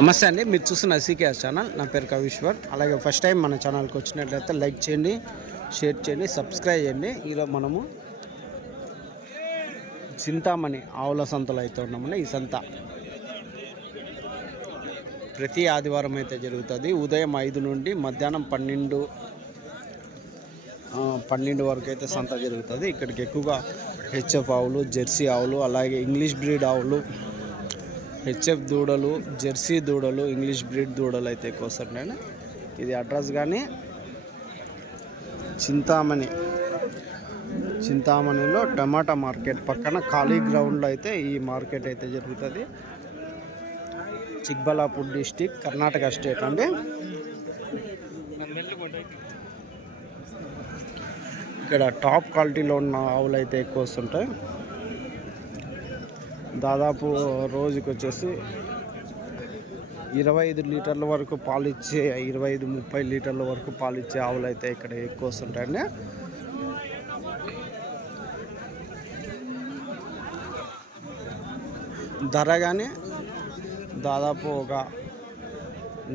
నమస్తే అండి. మీరు చూస్తున్న సీకేఆర్ ఛానల్. నా పేరు కవీశ్వర్. అలాగే ఫస్ట్ టైం మన ఛానల్కి వచ్చినట్లయితే లైక్ చేయండి షేర్ చేయండి సబ్స్క్రైబ్ చేయండి. ఇలా మనము చింతామణి ఆవుల సంతలో అయితే ఉన్నామని ఈ సంత ప్రతి ఆదివారం అయితే జరుగుతుంది. ఉదయం ఐదు నుండి మధ్యాహ్నం పన్నెండు పన్నెండు వరకు అయితే సంత జరుగుతుంది. ఇక్కడికి ఎక్కువగా హెచ్ఎఫ్ ఆవులు జెర్సీ ఆవులు అలాగే ఇంగ్లీష్ బ్రీడ్ ఆవులు హెచ్ఎఫ్ దూడలు జెర్సీ దూడలు ఇంగ్లీష్ బ్రీడ్ దూడలు అయితే ఎక్కువ నేను ఇది అడ్రస్ కానీ చింతామణి. చింతామణిలో టమాటా మార్కెట్ పక్కన ఖాళీ గ్రౌండ్లో అయితే ఈ మార్కెట్ అయితే జరుగుతుంది. చిక్బలాపూర్ డిస్టిక్ కర్ణాటక స్టేట్ అండి. ఇక్కడ టాప్ క్వాలిటీలో ఉన్న ఆవులు అయితే ఎక్కువ వస్తుంటాయి. దాదాపు రోజుకి వచ్చేసి ఇరవై ఐదు లీటర్ల వరకు పాలు ఇచ్చే ఇరవై ఐదు ముప్పై లీటర్ల వరకు పాలు ఇచ్చే ఆవులు అయితే ఇక్కడ ఎక్కువ వస్తుంటాయండి ధర కానీ దాదాపు ఒక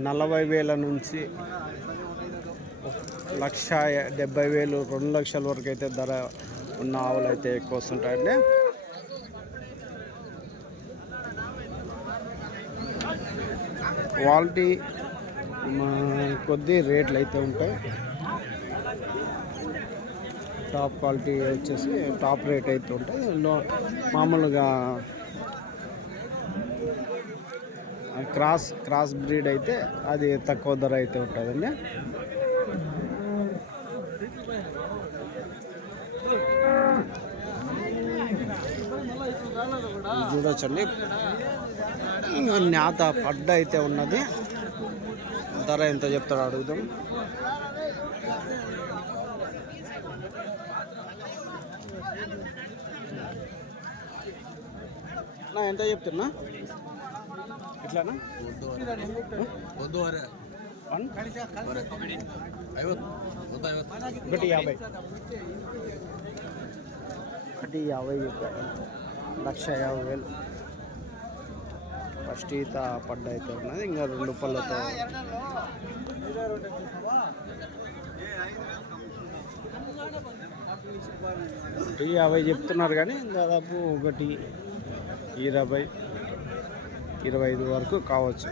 నలభై వేల నుంచి లక్ష డెబ్బై వేలు రెండు లక్షల వరకు అయితే ధర ఉన్న ఆవులు అయితే ఎక్కువ వస్తుంటాయండి క్వాలిటీ కొద్ది రేట్లు అయితే ఉంటాయి. టాప్ క్వాలిటీ వచ్చేసి టాప్ రేట్ అయితే ఉంటాయి. లో మామూలుగా క్రాస్ క్రాస్ బ్రీడ్ అయితే అది తక్కువ ధర అయితే ఉంటుందండి. చూడొచ్చండి. నేత పడ్డ అయితే ఉన్నది. ధర ఎంత చెప్తాడు అడుగుదాం. నా ఎంత చెప్తున్నా? ఎట్లానా ఒకటి యాభై. ఒకటి యాభై చెప్పారు లక్ష యాభై వేలు. ఫస్ట్ ఈత పడ్డ అయితే ఉన్నది ఇంకా రెండు పళ్ళతో. ఒకటి యాభై చెప్తున్నారు కానీ దాదాపు ఒకటి ఇరవై ఇరవై ఐదు వరకు కావచ్చు.